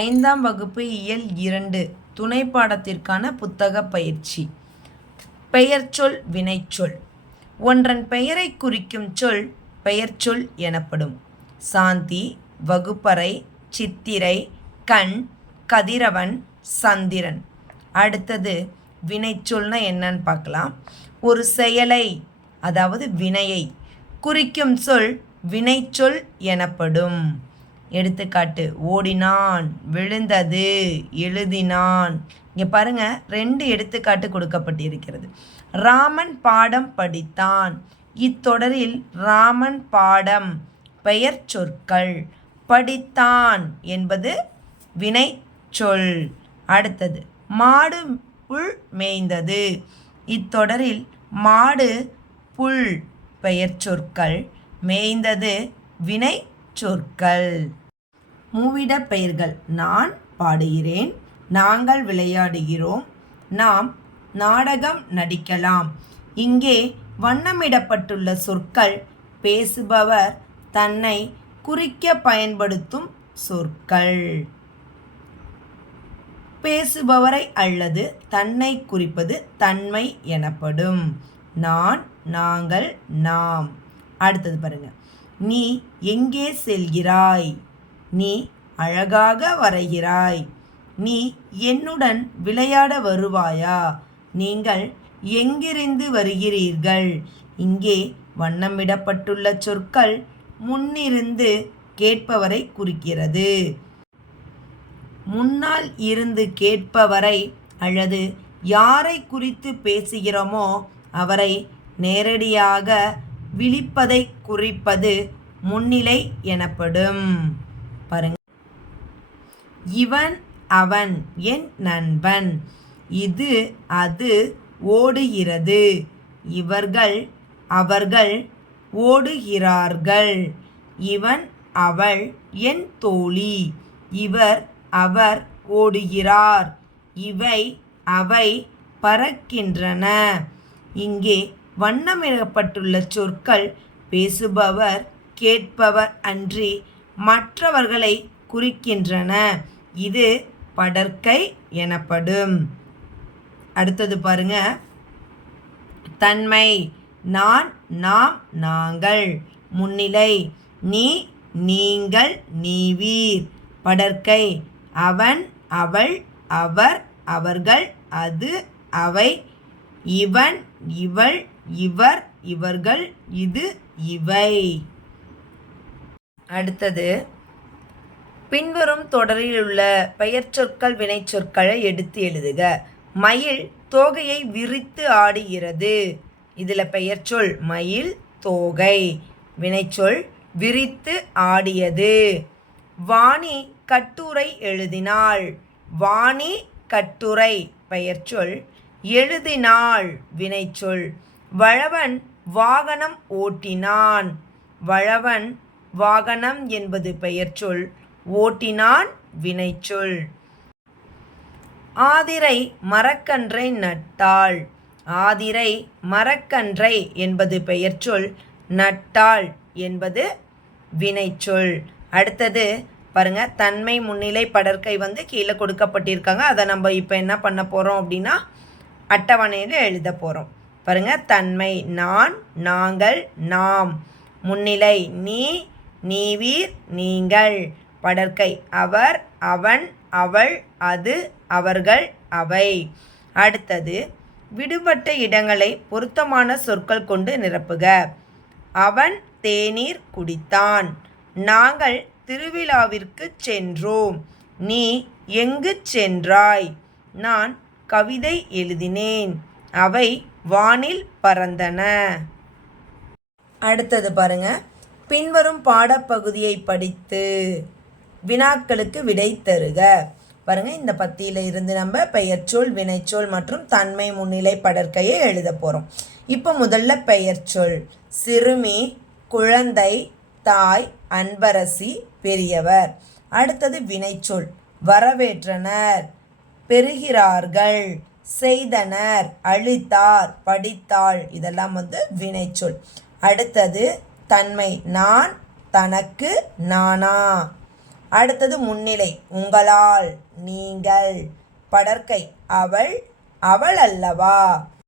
ஐந்தாம் வகுப்பு இயல் இரண்டு துணை பாடத்திற்கான புத்தக பயிற்சி. பெயர்ச்சொல் வினைச்சொல் ஒன்றன் பெயரை குறிக்கும் சொல் பெயர்ச்சொல் எனப்படும். சாந்தி வகுப்பறை சித்திரை கண் கதிரவன் சந்திரன். அடுத்தது வினைச்சொல்னா என்னன்னு பார்க்கலாம். ஒரு செயலை அதாவது வினையை குறிக்கும் சொல் வினைச்சொல் எனப்படும். எடுத்துக்காட்டு ஓடினான் விழுந்தது எழுதினான். இங்கே பாருங்க ரெண்டு எடுத்துக்காட்டு கொடுக்கப்பட்டிருக்கிறது. ராமன் பாடம் படித்தான். இத்தொடரில் ராமன் பாடம் பெயர் சொற்கள் படித்தான் என்பது வினை சொல். அடுத்தது மாடு புல் மேய்ந்தது. இத்தொடரில் மாடு புல் பெயர் சொற்கள் மேய்ந்தது வினை சொற்கள். மூவிட பெயர்கள் நான் பாடுகிறேன் நாங்கள் விளையாடுகிறோம் நாம் நாடகம் நடிக்கலாம். இங்கே வண்ணமிடப்பட்டுள்ள சொற்கள் பேசுபவர் தன்னை குறிக்க பயன்படுத்தும் சொற்கள். பேசுபவரை அல்லது தன்னை குறிப்பது தன்மை எனப்படும். நான் நாங்கள் நாம். அடுத்தது பாருங்க. நீ எங்கே செல்கிறாய்? நீ அழகாக வரைகிறாய். நீ என்னுடன் விளையாட வருவாயா? நீங்கள் எங்கிருந்து வருகிறீர்கள்? இங்கே வண்ணமிடப்பட்டுள்ள சொற்கள் முன்னிருந்து கேட்பவரை குறிக்கிறது. முன்னால் இருந்து கேட்பவரை அல்லது யாரை குறித்து பேசுகிறோமோ அவரை நேரடியாக விழிப்பதை குறிப்பது முன்னிலை எனப்படும். பாருங்க. இவன் அவன் என் நண்பன். இது அது ஓடுகிறது. இவர்கள் அவர்கள் ஓடுகிறார்கள். இவன் அவள் என் தோழி. இவர் அவர் ஓடுகிறார். இவை அவை பறக்கின்றன. இங்கே வண்ணமிடப்பட்டுள்ள சொற்கள் பேசுபவர் கேட்பவர் அன்றி மற்றவர்களை குறிக்கின்றன. இது படற்கை எனப்படும். அடுத்தது பாருங்க. தன்மை. நான் நாம் நாங்கள். முன்னிலை. நீ நீங்கள் நீவீர். படற்கை. அவன் அவள் அவர் அவர்கள் அது அவை. இவன் இவள் இவர் இவர்கள் இது இவை. அடுத்தது பின்வரும் தொடரில் உள்ள பெயர்ச்சொற்கள் வினைச்சொற்களை எடுத்து எழுதுக. மயில் தோகையை விரித்து ஆடுகிறது. இதில் பெயர்ச்சொல் மயில் தோகை வினைச்சொல் விரித்து ஆடியது. வாணி கட்டுரை எழுதினாள் வாணி கட்டுரை பெயர்ச்சொல் எழுதினாள் வினைச்சொல் வளவன் வாகனம் ஓட்டினான் வளவன் வாகனம் என்பது பெயர்ச்சொல். ஓட்டினான் வினைச்சொல். ஆதிரை மரக்கன்றை நட்டாள். ஆதிரை மரக்கன்றை என்பது பெயர்ச்சொல். நட்டாள் என்பது வினைச்சொல். அடுத்தது பாருங்க தன்மை முன்னிலை படற்கை வந்து கீழே கொடுக்கப்பட்டிருக்காங்க. அதை நம்ம இப்போ என்ன பண்ண போகிறோம் அப்படின்னா அட்டவணையில் எழுத போகிறோம் பாருங்க தன்மை நான் நாங்கள் நாம். முன்னிலை நீ நீவீர் நீங்கள். படற்கை அவர் அவன் அவள் அது அவர்கள் அவை. அடுத்தது விடுபட்ட இடங்களை பொருத்தமான சொற்கள் கொண்டு நிரப்புக. அவன் தேநீர் குடித்தான். நாங்கள் திருவிழாவிற்கு சென்றோம். நீ எங்கு சென்றாய்? நான் கவிதை எழுதினேன். அவை வானில் பறந்தன. அடுத்தது பாருங்கள் பின்வரும் பாடப்பகுதியை படித்து வினாக்களுக்கு விடை தருக. பாருங்க இந்த பத்தியில இருந்து நம்ம பெயர்ச்சொல் வினைச்சொல் மற்றும் தன்மை முன்னிலை படற்கையை எழுத போகிறோம் இப்போ முதல்ல பெயர்ச்சொல். சிறுமி குழந்தை தாய் அன்பரசி பெரியவர். அடுத்தது வினைச்சொல். வரவேற்றனர் பெறுகிறார்கள் செய்தனர் அழித்தார் படித்தாள். இதெல்லாம் வந்து வினைச்சொல். அடுத்தது தன்மை நான் தனக்கு நானா? அடுத்தது முன்னிலை உங்களால் நீங்கள். படற்கை அவள் அவள் அல்லவா